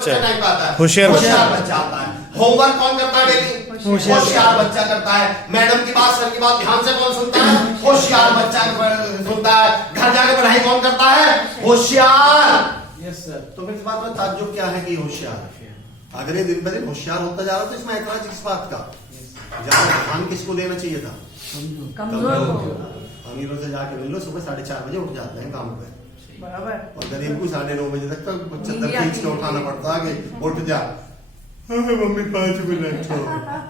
Type आता है, होशियार बच्चा आता है। होमवर्क कौन करता है डेली? होशियार बच्चा करता है। मैडम की बात, सर की बात ध्यान से कौन सुनता है? होशियार बच्चा सुनता है। घर जाके पढ़ाई कौन करता है? होशियार। Yes sir. तो फिर इस बात में ताज्जुब क्या है कि होशियार अगले दिन ब दिन होशियार होता जा रहा था, इसमें ऐतराज किस बात का? ज्यादा ध्यान किसको देना चाहिए था? अमीरों से जाके मिल लो, सुबह 4:30 बजे उठ जाते हैं काम पे, बराबर। और गरीब को 9:30 बजे तक चद्दर खींच के उठाना पड़ता है कि उठ जा। मम्मी 5 मिनट हो।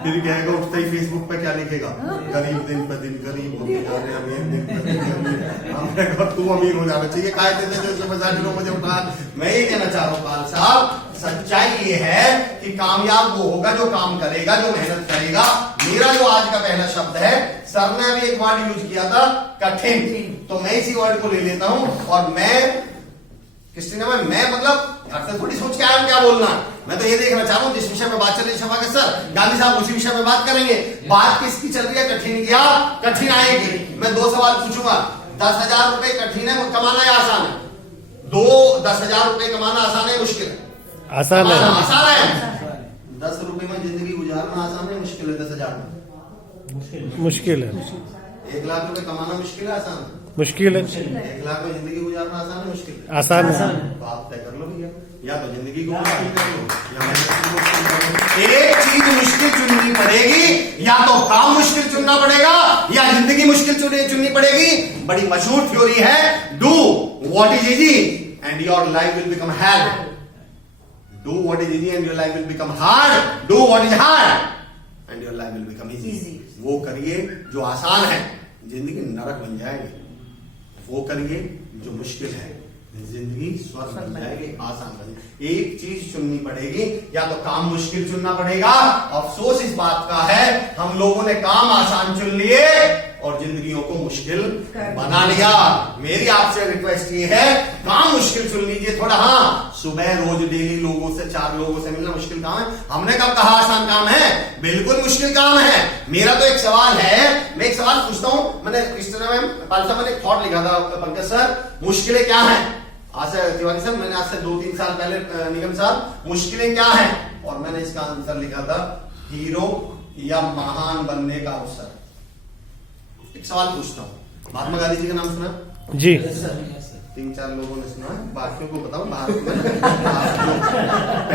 फिर कहेगा उठता ही फेसबुक पे क्या लिखेगा? गरीब दिन पे दिन गरीब होते जा रहे हैं, अमीर दिन पे दिन अमीर। हमने कहा तू अमीर हो जाना चाहिए, काय देते थे सुबह 9:30 बजे उठा। मैं ये कहना चाह रहा हूँ पाल साहब, सच्चाई ये है कि कामयाब वो होगा जो काम करेगा, जो मेहनत करेगा। मेरा जो आज का पहला शब्द है, सर ने अभी एक वर्ड यूज किया था, कठिन, तो मैं इसी वर्ड को ले लेता हूं। और मैं किसने मैं मतलब घर से थोड़ी सोच के आया हूं क्या बोलना। मैं तो ये देखना चाह रहा हूं जिस विषय पे बात चल रही है शफा के सर गांधी साहब, उसी विषय पे बात करेंगे। बात किसकी चल रही है? कठिन क्या कठिन आएगी। मैं 2 सवाल पूछूंगा। 10,000 रुपए कठिन है कमाना या आसान है? 10,000 रुपए कमाना आसान है मुश्किल है? आसान है। आसान है। 10 रुपए में जिंदगी गुजारना आसान है मुश्किल है? 10,000 में मुश्किल है। 1 लाख रुपए कमाना मुश्किल है आसान है? मुश्किल है। 1 लाख में जिंदगी गुजारना आसान है मुश्किल है? आसान है। तो आप तय कर लो भैया, या तो जिंदगी को मुश्किल कर लो या मेहनत को मुश्किल कर लो। एक चीज मुश्किल चुननी पड़ेगी, या तो काम मुश्किल चुनना पड़ेगा या जिंदगी मुश्किल चुननी पड़ेगी। बड़ी मशहूर थ्योरी है, do what is easy and your life will become hard. Do what is easy and your life will become hard. Do what is hard and your life will become easy. वो करिए जो आसान है, जिंदगी नरक बन जाएगी। वो करिए जो मुश्किल है, जिंदगी स्वर्ग बन जाएगी, आसान बन जाएगी। एक चीज चुननी पड़ेगी, या तो काम मुश्किल चुनना पड़ेगा। अफसोस इस बात का है हम लोगों ने काम आसान चुन लिए और जिंदगियों को मुश्किल बना लिया। मेरी आपसे रिक्वेस्ट ये है, काम मुश्किल चुन लीजिए थोड़ा। हाँ, सुबह रोज डेली लोगों से 4 लोगों से मिलना मुश्किल काम है। हमने कब कहा आसान काम है? बिल्कुल मुश्किल काम है। मेरा तो एक सवाल है, मैं एक सवाल पूछता हूं। मैंने मैंने एक थॉट लिखा था पंकज सर, मुश्किलें क्या है? आज से तिवारी सर, मैंने आज से 2-3 साल पहले निगम साहब, मुश्किलें क्या है? और मैंने इसका आंसर लिखा था, हीरो या महान बनने का अवसर। एक सवाल पूछता हूँ, महात्मा गांधी जी का नाम सुना? जी। 3-4 लोगों ने सुना है, बाकियों को बताओ भारत में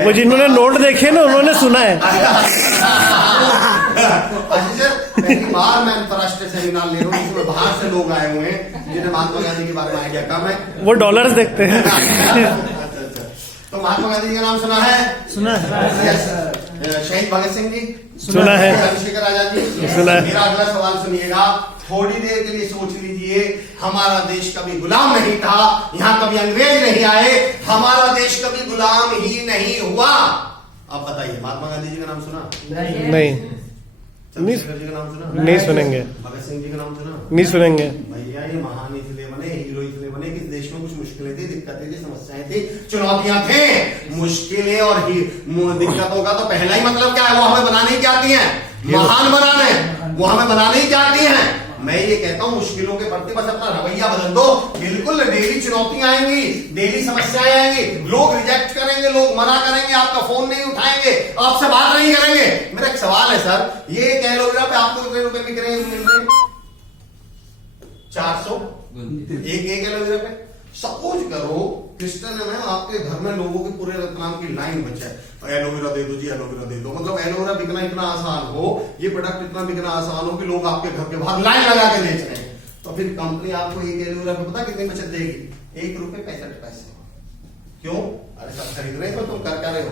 वो जिन्होंने नोट देखे ना उन्होंने सुना है। पहली बार मैं अंतरराष्ट्रीय सेमिनार ले रहा हूँ जिसमें बाहर से लोग आए हुए हैं जिन्हें महात्मा गांधी के बारे में आइडिया कम है। वो डॉलर्स देखते हैं। अच्छा। तो महात्मा गांधी जी का नाम सुना है? सुना है। शहीद भगत सिंह जी सुना है। चंद्रशेखर आजाद जी सुना है। मेरा अगला सवाल सुनिएगा, थोड़ी देर के लिए सोच लीजिए। हमारा देश कभी गुलाम नहीं था, यहाँ कभी अंग्रेज नहीं आए, हमारा देश कभी गुलाम ही नहीं हुआ। अब बताइए, महात्मा गांधी जी का नाम सुना? नहीं। चंद्रशेखर जी का नाम सुना? नहीं सुनेंगे। भगत सिंह जी का नाम सुना? नहीं सुनेंगे। भैया ये महान इसलिए बने, हीरो इसलिए बने कि देश में कुछ मुश्किलें थी, दिक्कतें थी, समस्याएं थी, चुनौतियां थे। मुश्किलें और दिक्कतों का तो पहला ही मतलब क्या है? वो हमें बनाने ही आती हैं, महान बनाने, वो हमें बनाने ही आती हैं। मैं ये कहता हूं मुश्किलों के प्रति बस अपना रवैया बदल दो। बिल्कुल डेली चुनौतियां आएंगी, डेली समस्याएं आएंगी, लोग रिजेक्ट करेंगे, लोग मना करेंगे, आपका फोन नहीं उठाएंगे, आपसे बात नहीं करेंगे। मेरा एक सवाल है सर, ये एलोवेरा पे आपको कितने रुपए बिक रहे हैं? 400 एक एलोवेरा पे। सपोज करो क्रिस्टन में आपके घर में लोगों के पूरे रतनाम की लाइन बचा है, एलोवेरा दे दो जी, एलोवेरा दे दो। मतलब एलोवेरा बिकना इतना आसान हो, ये प्रोडक्ट इतना बिकना आसान हो कि लोग आपके घर के बाहर लाइन लगा के बेच रहे हैं, तो फिर कंपनी आपको एक एलोवेरा पे पता कितनी बचत देगी? 1 रुपए 65 पैसे। क्यों? अरे सब खरीद रहे हैं तो तुम कर क्या रहे हो?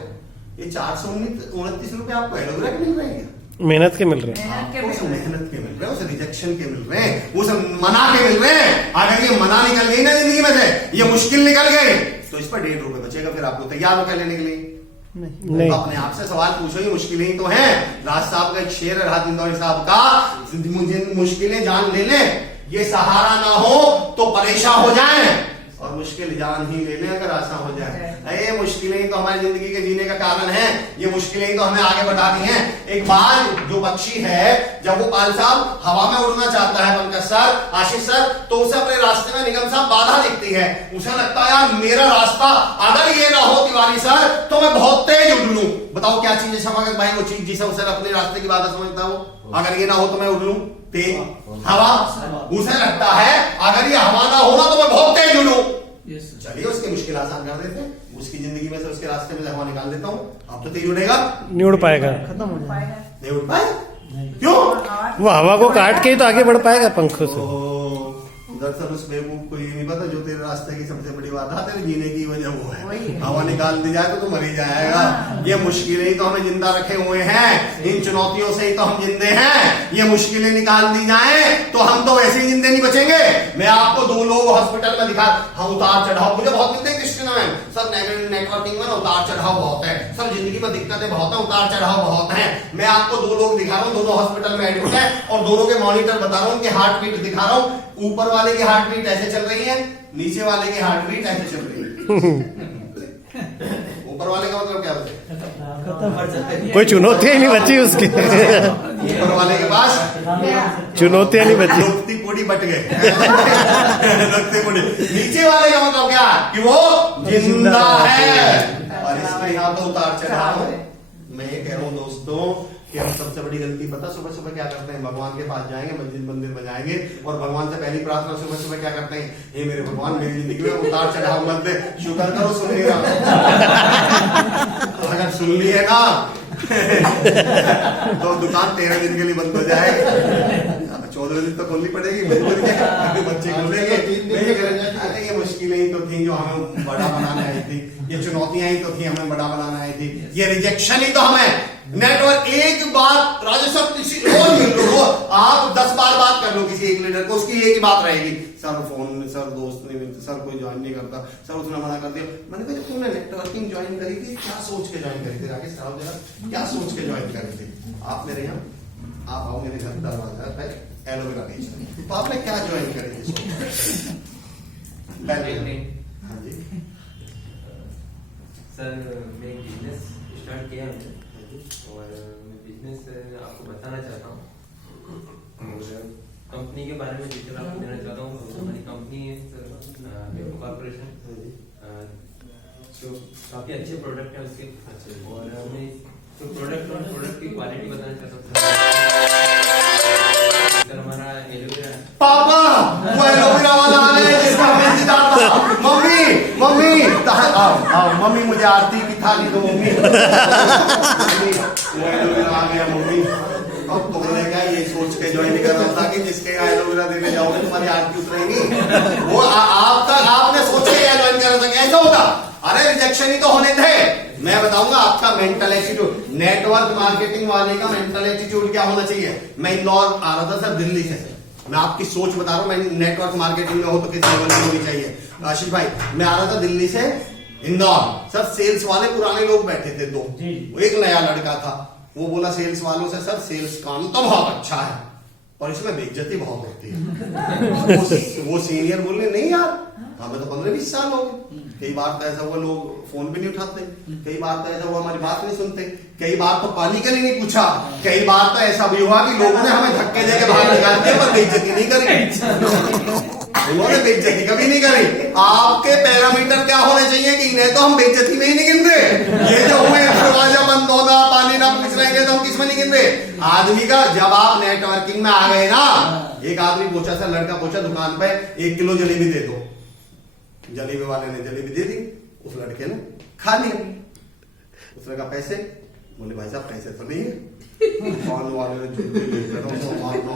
ये 429 रुपए आपको एलोवेरा के मिल रहे हैं, मेहनत के मिल रहे हैं। आपको मेहनत के मिल रहे हैं, उसे रिजेक्शन के मिल रहे हैं, उसे मना के मिल रहे हैं। अगर ये मना निकल गई ना जिंदगी में से, ये मुश्किल निकल गई, तो इस पर 1.5 रुपए बचेगा। फिर आपको तैयार हो क्या लेने के लिए? नहीं। तो अपने आप से सवाल पूछो, ये मुश्किलें ही तो हैं। राज साहब का एक शेर है, राज इंदौरी साहब का, मुश्किलें जान ले ले, ये सहारा ना हो तो परेशान हो जाए, और मुश्किल जान ही ले लें अगर आसान हो जाए। ये मुश्किलें ही तो हमारी जिंदगी के जीने का कारण है, ये मुश्किलें ही तो हमें आगे बढ़ाती हैं। एक बार जो पक्षी है, जब वो पाल साहब हवा में उड़ना चाहता है, पंकज सर, आशीष सर, तो उसे अपने रास्ते में निगम साहब बाधा दिखती है, उसे लगता है यार मेरा रास्ता अगर ये ना हो तिवारी सर तो मैं बहुत बताओ क्या चीज है शफाकत भाई? वो चीज जिसे उसे अपने रास्ते की बात समझता हो। अगर ये ना हो तो मैं उड़ लूं तेज, हवा उसे लगता है अगर ये हवा ना होना तो मैं बहुत तेज उड़ूं। चलिए उसकी मुश्किल आसान कर देते हैं, उसकी जिंदगी में से उसके रास्ते में से हवा निकाल देता हूं। अब तो तेज उड़ेगा, नहीं उड़ पाएगा। खत्म हो जाएगा। नहीं उड़ पाएगा। क्यों? वो हवा को काट के ही तो आगे बढ़ पाएगा पंखों से। दरअसल उस बेवकूफ को ये नहीं पता जो तेरे रास्ते की सबसे बड़ी बात है, तेरे जीने की वजह वो है। वही है। हवा निकाल दी जाए तो मर ही जाएगा। ये मुश्किलें ही तो हमें जिंदा रखे हुए हैं, इन चुनौतियों से ही तो हम जिंदे हैं। ये मुश्किलें निकाल दी जाएं तो हम तो वैसे ही जिंदे नहीं बचेंगे। मैं आपको 2 लोग हॉस्पिटल में दिखा, हम उतार चढ़ाव मुझे बहुत मिलते हैं क्रिस्टियन में, सब नेटवर्किंग में ना उतार चढ़ाव बहुत है, सब जिंदगी में दिक्कतें बहुत है, उतार चढ़ाव बहुत है। मैं आपको 2 लोग दिखा रहा हूँ, दोनों हॉस्पिटल में एडमिट है और दोनों के मॉनिटर बता रहा हूँ, उनके हार्ट बीट दिखा रहा हूँ। ऊपर वाले की हार्ट बीट ऐसे चल रही है, नीचे वाले की हार्ट बीट ऐसे चल रही है। ऊपर वाले का मतलब क्या होता है? कोई चुनौतियां ही नहीं बची उसकी। ऊपर वाले के पास चुनौतियां नहीं बची। रोकती पोड़ी बट गए। रोकती पोड़ी। नीचे वाले का मतलब क्या कि वो जिंदा है और इसके यहाँ तो उतार चढ़ाव है। मैं ये कह रहा हूँ दोस्तों कि हम सबसे बड़ी गलती पता सुबह सुबह क्या करते हैं? भगवान के पास जाएंगे, मस्जिद मंदिर में जाएंगे और भगवान से पहली प्रार्थना सुबह सुबह क्या करते हैं? हे मेरे भगवान, मेरी जिंदगी में उतार चढ़ाव मत दे। शुक्र करो सुन लिया। अगर सुन लिए ना तो दुकान 13 दिन के लिए बंद हो जाएगी। 14 दिन तो खोलनी पड़ेगी, मजबूरी है, बच्चे खोलेंगे। ये मुश्किलें ही तो थी जो हमें बड़ा बनाने आई थी, ये चुनौतियां ही तो थी हमें बड़ा बनाने आई थी, ये रिजेक्शन ही तो हमें। नेटवर्क एक बात राजेश किसी और आप 10 बार बात कर लो किसी एक लीडर को, उसकी एक ही बात रहेगी, सर फोन, सर दोस्त नहीं मिलते, सर कोई ज्वाइन नहीं करता, सर उसने मना कर दिया। मैंने कहा तुमने नेटवर्किंग ज्वाइन करी थी, क्या सोच के ज्वाइन करी थी राकेश साहब जरा, क्या सोच के ज्वाइन करी थी? आप मेरे यहाँ आप आओ मेरे घर दरवाजा पे एलोवेरा बेच रहे, तो आपने क्या ज्वाइन करी थी? हाँ जी सर, मैं बिजनेस स्टार्ट किया है और मैं बिजनेस आपको बताना चाहता हूँ और कंपनी के बारे में डिटेल आपको देना चाहता हूँ। हमारी कंपनी है कॉर्पोरेशन, जो काफ़ी अच्छे प्रोडक्ट है उसके, और मैं जो प्रोडक्ट की क्वालिटी बताना चाहता हूँ। सर हमारा एलोवेरा पापा, वो एलोवेरा वाला है जिसका मैं इंतजार था। मम्मी आओ मम्मी, मुझे आरती की थाली दो मम्मी। वो एलोवेरा आ गया मम्मी। अब तुमने क्या ये सोच के ज्वाइन कर रहा था कि जिसके यहाँ एलोवेरा देने जाओगे तुम्हारी आरती उतरेगी? वो आपने सोच के क्या ज्वाइन कर रहा था? कैसा होगा? अरे रिजेक्शन ही तो होने थे। मैं बताऊंगा आपका मेंटल एटीट्यूड, नेटवर्क मार्केटिंग वाले का मेंटल एटीट्यूड क्या होना चाहिए। मैं इंदौर आ रहा था सर दिल्ली से, मैं आपकी सोच बता रहा हूं। मैं नेटवर्क मार्केटिंग में हो तो किस लेवल की होनी चाहिए? आशीष भाई, मैं आ रहा था दिल्ली से इंदौर, सर सेल्स वाले पुराने लोग बैठे थे 2, एक नया लड़का था, वो बोला सेल्स वालों से, सर सेल्स काम तो बहुत अच्छा है और इसमें बेइज्जती बहुत होती है। वो सीनियर बोले नहीं यार, हमें तो 15-20 साल हो गए। कई बार तो ऐसा हुआ लोग फोन भी नहीं उठाते, कई बार तो ऐसा हुआ हमारी बात नहीं सुनते, कई बार तो पानी के लिए नहीं पूछा, कई बार तो ऐसा भी हुआ कि लोगों ने हमें धक्के देके बाहर निकाल दिया पर बेइज्जती नहीं करी। उन्होंने बेइज्जती कभी नहीं करी। आपके पैरामीटर क्या होने चाहिए कि इन्हें तो हम बेइज्जती में ही नहीं गिनते। ये जो हुए दरवाजा बंद होना, पानी ना पूछ रहे तो हम किसमें नहीं गिनते? आदमी का जब आप नेटवर्किंग में आ गए ना, एक आदमी पूछा सर, लड़का पूछा दुकान पे 1 किलो जलेबी दे दो। जलेबी वाले ने जलेबी दे दी, उस लड़के ने खा लिया। उसने कहा पैसे? बोले भाई साहब पैसे तो नहीं है। दुकान वाले ने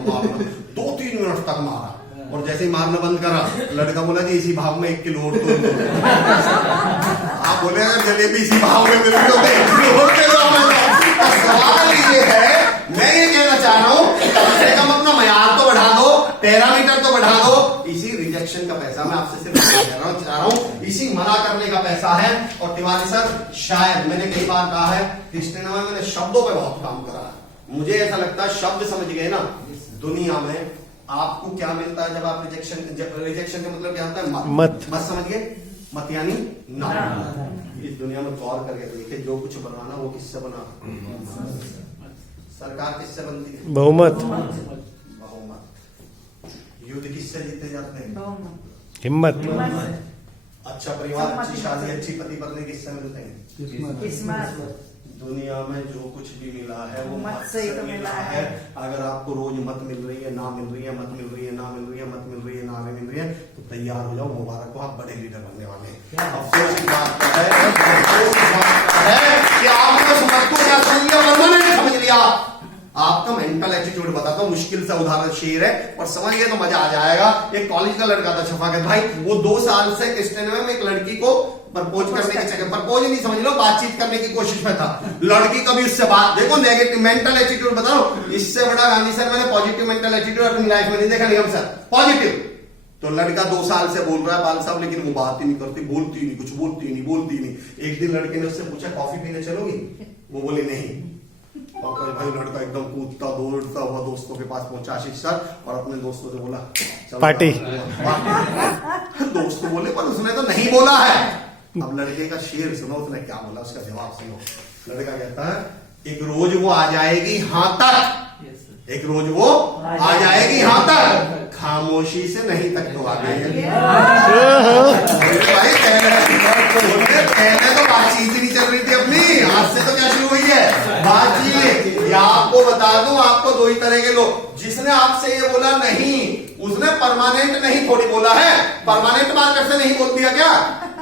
मारना 2-3 मिनट तक मारा और जैसे ही मारना बंद करा, लड़का बोला जी इसी भाव में 1 किलो और तो आप बोले अगर जलेबी इसी भाव में मिल रही हो तो 1 किलो और दे दो। सवाल ये है, मैं ये कहना चाह रहा हूं कम से कम अपना मयार तो बढ़ा दो, पैरामीटर तो बढ़ा दो। इसी रिजेक्शन का पैसा मैं आपसे सिर्फ चाह रहा हूं, इसी मना करने का पैसा है। और तिवारी सर, शायद मैंने कई बार कहा है क्रिस्टियन में मैंने शब्दों पे बहुत काम करा है। मुझे ऐसा लगता है शब्द समझ गए ना, दुनिया में आपको क्या मिलता है जब आप रिजेक्शन का मतलब क्या होता है? मत समझ गए? मत यानी ना। इस दुनिया में गौर करके देखिए, जो कुछ बनाना वो किससे बना? सरकार किससे बनती है? बहुमत। युद्ध किससे जीते जाते हैं? हिम्मत। अच्छा परिवार, अच्छी शादी, अच्छी पति पत्नी किससे मिलते हैं? दुनिया में जो कुछ भी मिला है वो मत मत से ही से तो मिला है। अगर आपको रोज मत मिल रही है, ना मिल रही है, मत मिल रही है, ना मिल रही है, मत मिल रही है, ना मिल रही है, तो तैयार हो जाओ, मुबारक हो, आप बड़े लीडर बनने वाले हैं। अफसोस इस बात का है, अफसोस इस बात का है कि आपने समझ क्या समझ लिया, परमानेंट समझ लिया। आपका मेंटल एटीट्यूड बताता हूँ, मुश्किल से उदाहरण शेर है और समझ गए तो मजा आ जाएगा। एक कॉलेज का लड़का था शफाकत भाई, वो 2 साल से क्रिस्टियन में एक लड़की को प्रपोज करने के चक्कर, प्रपोज ही नहीं समझ लो, बातचीत करने की कोशिश में था। लड़की कभी उससे बात, देखो नेगेटिव मेंटल एटीट्यूड बताओ, इससे बड़ा गांधी सर मैंने पॉजिटिव मेंटल एटीट्यूड अपनी लाइफ में नहीं देखा। निगम सर पॉजिटिव। तो लड़का 2 साल से बोल रहा है बाल साहब, लेकिन वो बात ही नहीं करती, बोलती नहीं, कुछ बोलती नहीं। एक दिन लड़के ने उससे पूछा कॉफी पीने चलोगी? वो बोली नहीं। और भाई लड़का एकदम कूदता दौड़ता हुआ दोस्तों के पास पहुंचा, आशीष सर, और अपने दोस्तों से बोला पार्टी। दोस्त बोले पर उसने तो नहीं बोला है। अब लड़के का शेर सुनो, उसने क्या बोला, उसका जवाब सुनो। लड़का कहता है एक रोज वो आ जाएगी हाँ तक, एक रोज वो आ जाएगी हाँ तक, खामोशी से नहीं तक तो आ गई। भाई पहले तो बातचीत ही नहीं चल रही थी अपनी, आज से तो क्या शुरू हुई है बातचीत। या आपको बता दूं, आपको 2 ही तरह के लोग, जिसने आपसे ये बोला नहीं, उसने परमानेंट नहीं थोड़ी बोला है, परमानेंट मार्केट से नहीं बोल दिया क्या?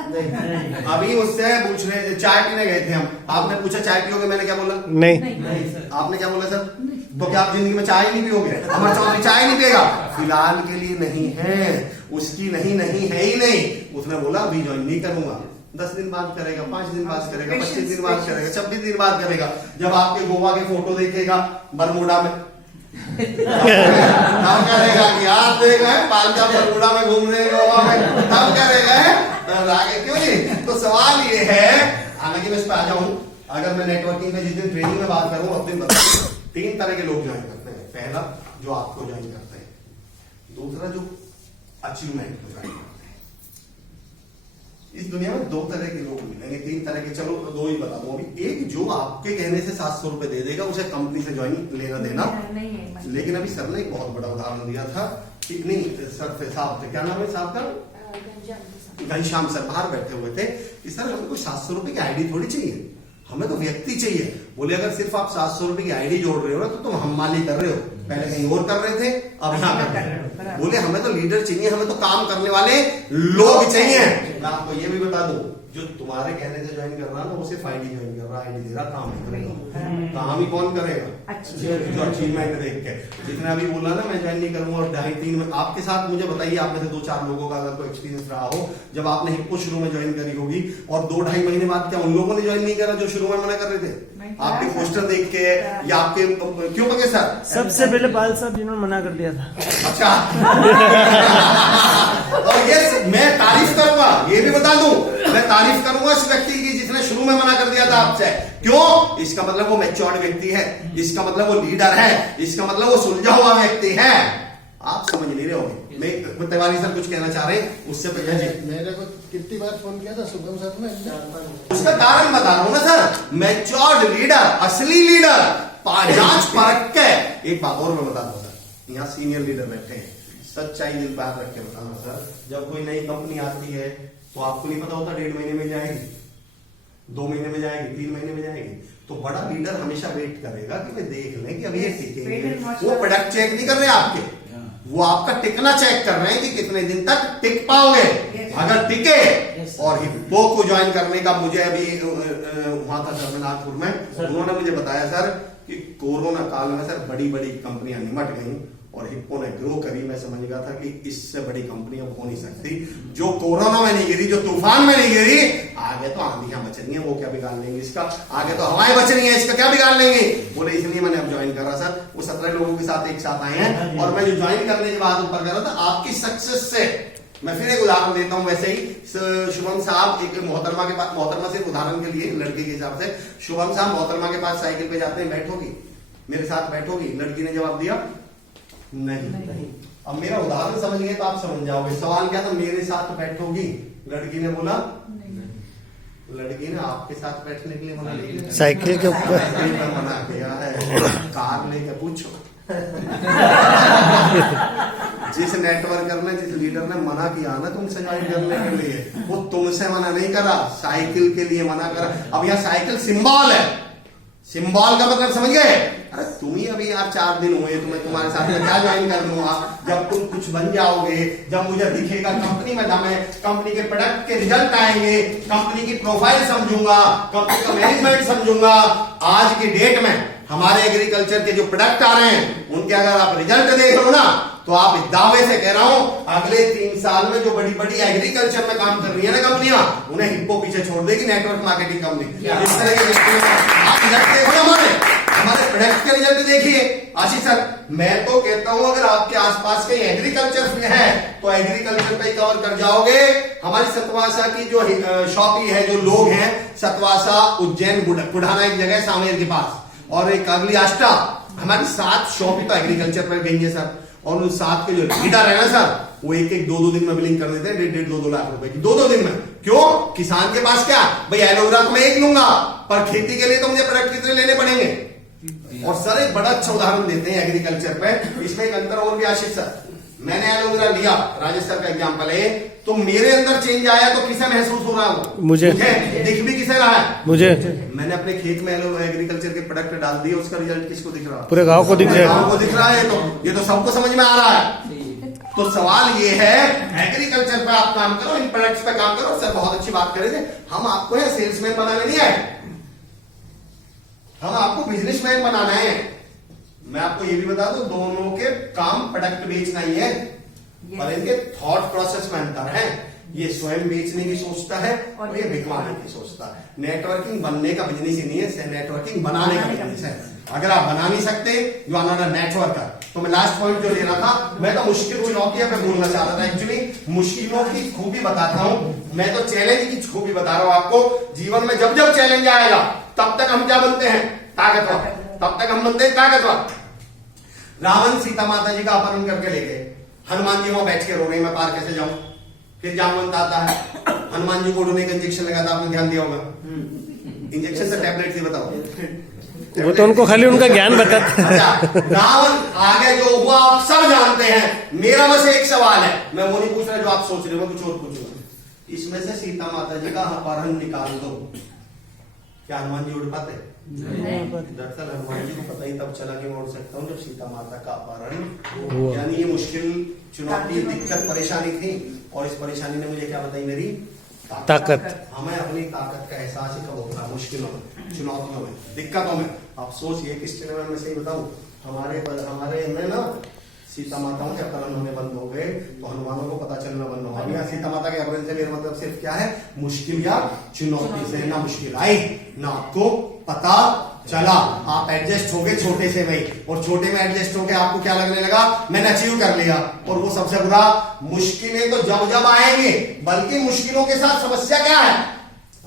अभी उससे पूछ रहे, चाय पीने गए थे हम, आपने पूछा चाय पियोगे, मैंने क्या बोला? नहीं। आपने क्या बोला सर? तो क्या आप जिंदगी में चाय नहीं पियोगे? अमर चौधरी चाय नहीं पिएगा? फिलहाल के लिए नहीं है, उसकी नहीं है ही नहीं। उसने बोला अभी ज्वाइन नहीं करूंगा, 10 दिन बाद करेगा, 5 दिन बाद करेगा, 25 दिन बाद करेगा, 26 दिन बाद करेगा। जब आपके गोवा के फोटो देखेगा बरमुडा में तब करेगा कि यार देखा है पालजा बरमुडा में घूम रहे गोवा में, तब करेगा आगे क्यों नहीं। तो सवाल ये है, हालांकि मैं इस पर आ जाऊं, अगर मैं नेटवर्किंग में जिस दिन ट्रेनिंग में बात करूं उस दिन बताऊं 3 तरह के लोग ज्वाइन करते हैं। पहला जो आपको ज्वाइन करते हैं, दूसरा जो अचीवमेंट को ज्वाइन करते हैं। इस दुनिया में 2 तरह के लोग मिलेंगे, 3 तरह के, चलो 2 ही बता दूं अभी। एक जो आपके कहने से 700 रुपए दे देगा, उसे कंपनी से ज्वाइन लेना देना नहीं है। लेकिन अभी सर ने एक बहुत बड़ा उदाहरण दिया था कि नहीं, सर थे साहब थे, क्या नाम है साहब का? घनश्याम सर बाहर बैठे हुए थे कि सर हमें कोई 700 रुपए की आईडी थोड़ी चाहिए, हमें तो व्यक्ति चाहिए। बोले अगर सिर्फ आप 700 रुपए की आईडी जोड़ रहे हो ना तो तुम हम्माली कर रहे हो, पहले कहीं और कर रहे थे, अब यहाँ कर रहे हो। बोले हमें तो लीडर चाहिए, हमें तो काम करने वाले लोग चाहिए। मैं आपको ये भी बता दूं, जो तुम्हारे कहने से ज्वाइन कर रहा है ना, वो सिर्फ आईडी ज्वाइन कर रहा है, आईडी दे रहा, काम नहीं करेगा। काम ही कौन करेगा? जो अचीवमेंट देख के। जितने अभी बोला ना मैं ज्वाइन नहीं करूंगा, और 2.5-3 में आपके साथ मुझे बताइए, आप में से 2-4 लोगों का अगर कोई एक्सपीरियंस रहा हो, जब आपने हिप्पो शुरू में ज्वाइन करी होगी और 2-2.5 महीने बाद क्या उन लोगों ने ज्वाइन नहीं करा जो शुरू में मना कर रहे थे? आपके पोस्टर देख के या आपके क्यों कहे सर? सबसे पहले बाल साहब जिन्होंने मना कर दिया था। अच्छा और ये मैं तारीफ करूंगा, ये भी बता दूं, मैं तारीफ करूंगा इस व्यक्ति की जिसने शुरू में मना कर दिया था आपसे। क्यों? इसका मतलब वो मैच्योर्ड व्यक्ति है, इसका मतलब वो लीडर है, इसका मतलब वो सुलझा हुआ व्यक्ति है। आप समझ नहीं रहे होंगे। मैं तिवारी सर कुछ कहना चाह रहे हैं, उससे पहले जी मेरे को कितनी बार फोन किया था शुभम सर ने, उसका कारण बता रहा हूं ना सर। मैच्योर्ड लीडर, असली लीडर, जांच परख के। एक बात और मैं बता दूं सर, यहाँ सीनियर लीडर बैठे हैं, सच्चाई दिल बात रख के बताना सर। जब कोई नई कंपनी आती है तो आपको नहीं पता होता 1.5 महीने में जाएगी, 2 महीने में जाएगी, 3 महीने में जाएगी। तो बड़ा लीडर हमेशा वेट करेगा कि वे देख लें कि अभी ये टिकेंगे। वो प्रोडक्ट चेक नहीं कर रहे आपके, वो आपका टिकना चेक कर रहे हैं कि कितने दिन तक टिक पाओगे। अगर टिके, और हिप्पो को ज्वाइन करने का मुझे अभी वहां था सर नागपुर में, उन्होंने मुझे बताया सर कि कोरोना काल में सर बड़ी बड़ी कंपनियां निमट गई और हिप्पो ने ग्रो करी। मैं समझ गया था कि इससे बड़ी कंपनी अब हो नहीं सकती, जो कोरोना में नहीं गिरी, जो तूफान में नहीं गिरी। आगे तो आंधियां बच रही हैं, वो क्या बिगाड़ लेंगे इसका? आगे तो हवाएं बच रही हैं, इसका क्या बिगाड़ लेंगे? बोले इसलिए मैंने अब ज्वाइन करा सर। वो 17 लोगों के साथ एक साथ आए हैं, और मैं जो ज्वाइन करने के बाद ऊपर करा था आपकी सक्सेस से। मैं फिर एक उदाहरण देता हूं, वैसे ही शुभम साहब एक मोहतरमा के पास, मोहतरमा सिर्फ उदाहरण के लिए लड़के के हिसाब से, शुभम साहब मोहतरमा के पास साइकिल पे जाते हैं, बैठोगी मेरे साथ बैठोगी? लड़की ने जवाब दिया नहीं। अब मेरा उदाहरण समझ गए तो आप समझ जाओगे। सवाल क्या था? मेरे साथ बैठोगी? लड़की ने बोला नहीं। लड़की ने आपके साथ बैठने के लिए मना नहीं, साइकिल के ऊपर मना किया है। कार लेके पूछो जिस नेटवर्कर ने, जिस लीडर ने मना किया ना तुमसे ज्वाइन करने के लिए, वो तुमसे मना नहीं करा, साइकिल के लिए मना करा। अब यहाँ साइकिल सिंबल है, सिंबल का मतलब समझ गए? अरे तुम ही अभी यार 4 दिन हुए, तुम्हें तुम्हारे साथ में क्या ज्वाइन कर लूंगा। जब तुम कुछ बन जाओगे, जब मुझे दिखेगा कंपनी में दम है, कंपनी के प्रोडक्ट के रिजल्ट आएंगे, कंपनी की प्रोफाइल समझूंगा, कंपनी का मैनेजमेंट समझूंगा। आज की डेट में हमारे एग्रीकल्चर के जो प्रोडक्ट आ रहे हैं उनके अगर आप रिजल्ट देख लो ना, तो आप इस दावे से कह रहा हूं अगले 3 साल में जो बड़ी बड़ी एग्रीकल्चर में काम कर रही है ना कंपनियां, उन्हें हिप्पो पीछे छोड़ देगी, नेटवर्क मार्केटिंग कंपनी। इस तरह के आप रिजल्ट देखो ना, हमारे प्रोडक्ट के रिजल्ट देखिए। आशीष सर, मैं तो कहता हूं अगर आपके आसपास कहीं एग्रीकल्चर में है तो एग्रीकल्चर पे कवर कर जाओगे। हमारी सतवासा की जो शॉपी है, जो लोग हैं, सतवासा उज्जैन बुढ़ाना एक जगह है सामेर के पास, और एक अगली आष्टा, हमारी 7 शॉपी तो एग्रीकल्चर पर गई है सर। और उन 7 के जो लीडर है ना सर, वो 1-2 दिन में बिलिंग कर देते हैं 1.5-2 लाख रुपए की 2 दिन में। क्यों? किसान के पास क्या भाई, एलोवेरा तो मैं एक लूंगा, पर खेती के लिए तो मुझे प्रोडक्ट कितने लेने पड़ेंगे। और सर एक बड़ा अच्छा उदाहरण देते हैं एग्रीकल्चर पे, इसमें एक अंतर और भी आशीष सर, मैंने एलोवेरा लिया, राजेश सर का एग्जाम्पल है, तो मेरे अंदर चेंज आया तो किसे महसूस हो रहा है? मुझे दिख भी किसे रहा है? मुझे। मैंने अपने खेत में एग्रीकल्चर के प्रोडक्ट डाल दिए, उसका रिजल्ट किसको दिख रहा है? पूरे गांव को दिख रहा है। गांव को दिख रहा है, ये तो सबको समझ में आ रहा है। तो सवाल ये है, एग्रीकल्चर पे आप काम करो, इन प्रोडक्ट्स पे काम करो। सर बहुत अच्छी बात करे थे, हम आपको है सेल्समैन बनाने नहीं आए, हम आपको बिजनेसमैन बनाना है। मैं आपको ये भी बता दूं, दोनों के काम प्रोडक्ट बेचना ही है, पर इनके थॉट प्रोसेस में अंतर है। ये स्वयं बेचने की सोचता है और ये बिकवाने की सोचता है। नेटवर्किंग बनने का बिजनेस ही नहीं है, नेटवर्किंग बनाने का बिजनेस है। अगर आप बना नहीं सकते, you are not a networker. तो मैं लास्ट पॉइंट जो ले रहा था, मैं तो मुश्किल चुनौतियों पे बोलना चाह रहा था। एक्चुअली मुश्किलों की खूबी बताता हूं, मैं तो चैलेंज की खूबी बता रहा हूं आपको। जीवन में जब जब चैलेंज आएगा, तब तक हम क्या बनते हैं? ताकतवर। तब तक हम बनते हैं ताकतवर। रावण सीता माता जी का अपहरण करके ले गए, हनुमान जी वहां बैठ के रो रहे, मैं पार कैसे जाऊं? फिर जामवंत आता है, हनुमान जी को उड़ने का इंजेक्शन लगा था, आपने ध्यान दिया होगा। इंजेक्शन से टैबलेट से बताओ, वो तो उनको खाली उनका ज्ञान बताता है। अच्छा, रावण आगे जो हुआ आप सब जानते हैं। मेरा बस एक सवाल है, मैं वो नहीं पूछ रहा जो आप सोच रहे हो, कुछ और पूछूंगा। इसमें से सीता माता जी का अपहरण निकाल दो, क्या हनुमान जी उड़ पाते? दरअसल हनुमान जी को पता ही तब चला कि मैं उड़ सकता हूँ जब सीता माता का अपहरण। यानी ये मुश्किल, चुनौती, दिक्कत, परेशानी थी, और इस परेशानी ने मुझे क्या बताई? मेरी ताकत। हमें अपनी ताकत का एहसास ही कब होता है? मुश्किलों में, चुनौतियों में, दिक्कतों में। अफसोस ये किस चीज में, मैं सही बताऊं, हमारे में ना सीता माताओं के अपहरण होने बंद हो गए, तो हनुमानों को पता चलना बंद हो गया। सीता माता के अपहरण से मेरा मतलब सिर्फ क्या है? मुश्किल या चुनौती से ना मुश्किल आई ना आपको पता चला, आप एडजस्ट हो गए छोटे से भाई, और छोटे में एडजस्ट हो गए, आपको क्या लगने लगा? मैंने अचीव कर लिया। और वो सबसे बुरा, मुश्किलें तो जब जब आएंगे, बल्कि मुश्किलों के साथ समस्या क्या है?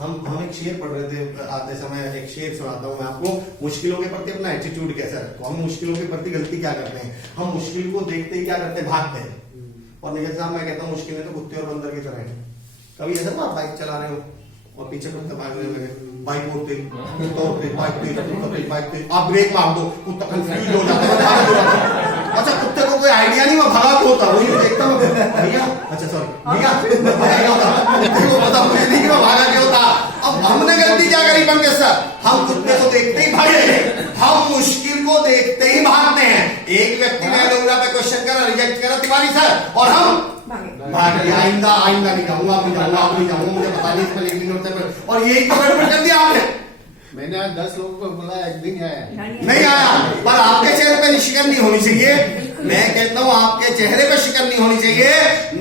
हम एक शेर पढ़ रहे थे आते समय, एक शेर सुनाता हूं मैं आपको। मुश्किलों के प्रति अपना एटीट्यूड कैसा है? तो हम मुश्किलों के प्रति गलती क्या करते हैं? हम मुश्किल को देखते ही क्या करते हैं? भागते हैं। और निखिल साहब, मैं कहता हूँ मुश्किलें तो कुत्ते और बंदर की तरह है। कभी ऐसा ना, आप बाइक चला रहे हो और पीछे कुत्ता भागने लगे, बाइक होते बाइक, आप ब्रेक मार दो, कुत्ता कंफ्यूज हो जाता है। अच्छा, कुत्ते को कोई आइडिया नहीं, मैं भगा क्यों होता, वही देखता हूँ भैया, अच्छा सॉरी भैया, कुत्ते को पता मुझे नहीं कि मैं भागा क्यों होता। अब हमने गलती क्या करी पंकज सर? हम कुत्ते को देखते ही भागे, हम मुश्किल को देखते ही भागते हैं। एक व्यक्ति ने एलोवेरा पे क्वेश्चन करा, रिजेक्ट करा तिवारी सर, और हम भाग गए। आइंदा नहीं जाऊंगा, आप नहीं जाऊंगा, मुझे पता नहीं इसमें लेकिन होता है। और यही तो गड़बड़ कर दिया आपने। मैंने आज 10 लोगों को बोला, एक दिन आया नहीं आया, पर आपके चेहरे पे शिकन नहीं होनी चाहिए। मैं कहता हूँ आपके चेहरे पे शिकन नहीं होनी चाहिए।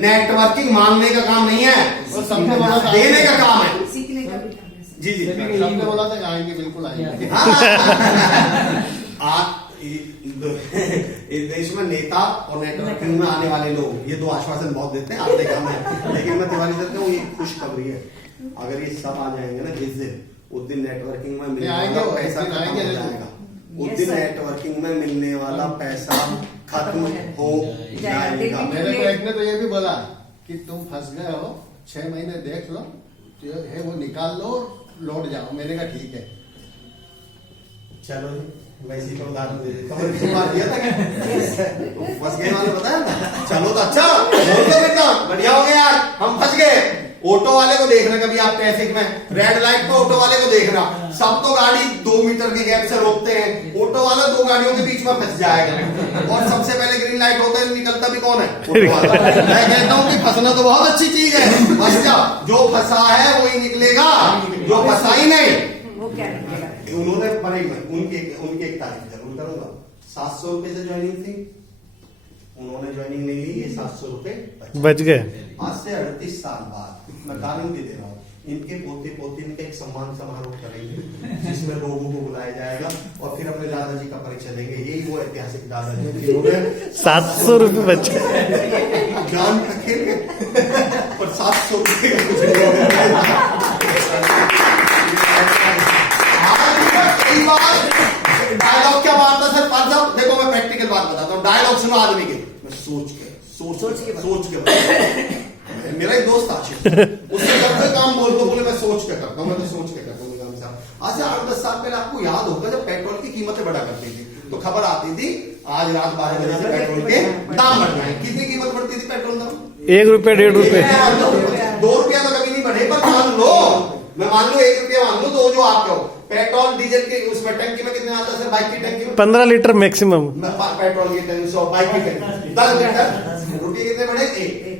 नेटवर्किंग मांगने का काम नहीं है, और सबने बोला था देने का काम है। सीखने का भी काम है। जी सबने बोला था आएंगे, बिल्कुल आएंगे। इस देश में नेता और नेटवर्किंग में आने वाले लोग, ये 2 आश्वासन बहुत देते हैं, आपने काम है। लेकिन मैं तिवारी सर कहूँ, ये खुशखबरी है। अगर ये सब आ जाएंगे ना जिस दिन, उस दिन नेटवर्किंग में मिलने वाला पैसा खत्म हो जाएगा। उस दिन नेटवर्किंग में मिलने वाला पैसा खत्म हो जाएगा। मेरे को एक ने तो ये भी बोला कि तुम फंस गए हो, 6 महीने देख लो, जो है वो निकाल लो, लौट जाओ। मैंने कहा ठीक है, चलो वैसे तो उदाहरण दे देता हूँ, मार दिया था तो फंस गए वाले बताया ना। चलो तो अच्छा, बोल दो बेटा, बढ़िया हो गया यार, हम फंस गए। ऑटो वाले को देखना, कभी आप ट्रैफिक में रेड लाइट पे ऑटो वाले को देखना, सब तो गाड़ी 2 मीटर के गैप से रोकते हैं, ऑटो वाला 2 गाड़ियों के बीच में फंस जाएगा। और सबसे पहले ग्रीन लाइट होता है, निकलता भी कौन है? ऑटो वाला। मैं कहता हूँ कि फंसना तो बहुत अच्छी चीज है, फंस जा, जो फंसा है वही निकलेगा, जो फंसा ही नहीं वो क्या निकलेगा? उन्होंने उनकी एक तारीफ जरूर करूंगा। 700 रुपए से ज्वाइनिंग थी, उन्होंने ज्वाइनिंग नहीं ली, ये 700 रुपए बच गए। आज से 38 साल बाद मैं गारंटी दे रहा हूँ, इनके पोते पोते इनका एक सम्मान समारोह करेंगे जिसमें लोगों को बुलाया जाएगा और फिर अपने दादाजी का परिचय देंगे। यही वो ऐतिहासिक दादाजी जिन्होंने 700 रुपये बच गए। जान का खेल है, पर 700 रुपए का कुछ नहीं होगा। डायलॉग क्या मारता सर पाल साहब? देखो मैं प्रैक्टिकल बात बताता हूँ, डायलॉग सुनो आदमी के, मैं सोच के मेरा एक दोस्त आशिफ, उससे जब कोई काम बोल दो, बोले मैं सोच के करता हूँ, मैं तो सोच के करता हूँ काम साहब। आज से 8-10 साल पहले आपको याद होगा जब पेट्रोल की कीमतें बढ़ा करती थी, तो खबर आती थी आज रात 12 बजे से पेट्रोल के दाम बढ़ गए। कितनी कीमत बढ़ती थी पेट्रोल दाम? 1 रुपये 1.5 रुपये। 2 रुपया तो कभी नहीं बढ़े, पर मान लो, मैं मान लो 1 रुपया मान लो, तो जो आप कहो पेट्रोल डीजल के उसमें टंकी में कितने आता है सर? बाइक की टंकी में 15 लीटर मैक्सिमम। पेट्रोल की टंकी 100, बाइक की टंकी 10 लीटर। रुपये कितने बढ़े? 1,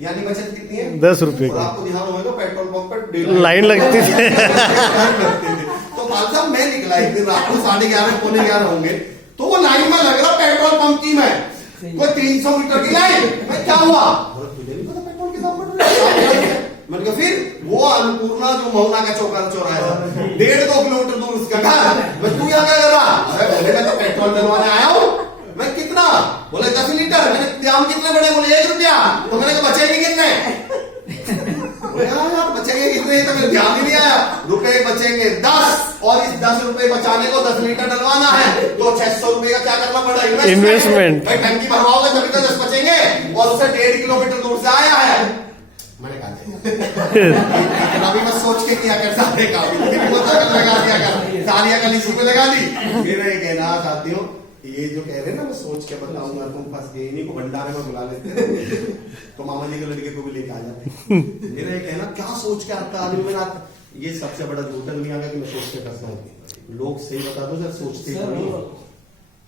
यानी बचत कितनी है? 10 रुपये और की। आपको ध्यान होगा पेट्रोल पंप पर लाइन लगती थी। तो माल साहब मैं निकला एक दिन रात को 11:30 पौने 11 होंगे, तो वो लाइन में लग रहा पेट्रोल पंप की में, कोई 300 मीटर की लाइन। मैं क्या हुआ? तुझे नहीं पता पेट्रोल के दाम बढ़ रहे हैं? मैंने कहा फिर वो अन्नपूर्णा जो मोहना का चौराहा था 1.5-2 किलोमीटर दूर उसका घर, मैं तू यहाँ क्या कर रहा? अरे बोले मैं तो पेट्रोल डलवाने आया हूँ। मैं कितना? बोले 10 लीटर। मैंने दाम कितने बढ़े? बोले 1 रुपया। तो मैंने कहा बचेंगे कितने? बोले यार बचेंगे कितने? तो मेरे ध्यान ही नहीं आया। रुपए बचेंगे 10, और इस 10 रुपए बचाने को 10 लीटर डलवाना है, तो 600 रुपए का क्या करना पड़ा? इन्वेस्टमेंट। भाई टंकी भरवाओगे तभी तो 10 बचेंगे, और उसे 1.5 किलोमीटर दूर से आया है। मैंने कहा अभी मैं सोच के किया कर सारे काम, लगा दिया कर, सारियां कल इसी पे लगा दी। फिर ये कहना साथियों, ये जो कह रहे हैं ना मैं सोच के बताऊंगा, तुम फंस गए, इन्हीं को भंडारे में बुला लेते तो मामा जी के लड़के को भी लेके आ जाते। मेरा ये कहना क्या सोच के आता आदमी में आता, ये सबसे बड़ा झूठन नहीं आगा कि मैं सोच के फंसता हूँ। लोग सही बता दो सर, सोचते नहीं।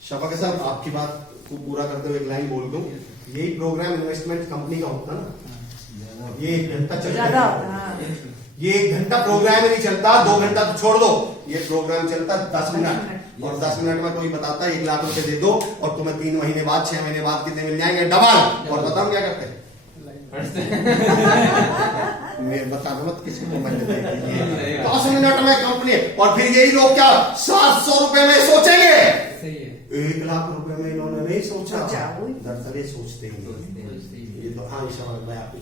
शफा के साथ आपकी बात को पूरा करते हुए एक लाइन बोल दूं, यही प्रोग्राम इन्वेस्टमेंट कंपनी का होता ना, ये 1 घंटा चलता है, ये 1 घंटा प्रोग्राम ही नहीं चलता, 2 घंटा तो छोड़ दो, ये प्रोग्राम चलता 10 मिनट, और 10 मिनट में कोई बताता है 1 लाख रुपए दे दो और तुम्हें 3 महीने बाद 6 महीने बाद कितने मिल जाएंगे? डबल। और बताओ क्या करते हैं? मैं बता दो मत किसी को, 10 मिनट में कंपनी, और फिर यही लोग क्या 700 रुपए में सोचेंगे? 1 लाख रुपए में इन्होंने नहीं सोचा, दरअसल ये सोचते ही। ये तो हाँ, मैं आपको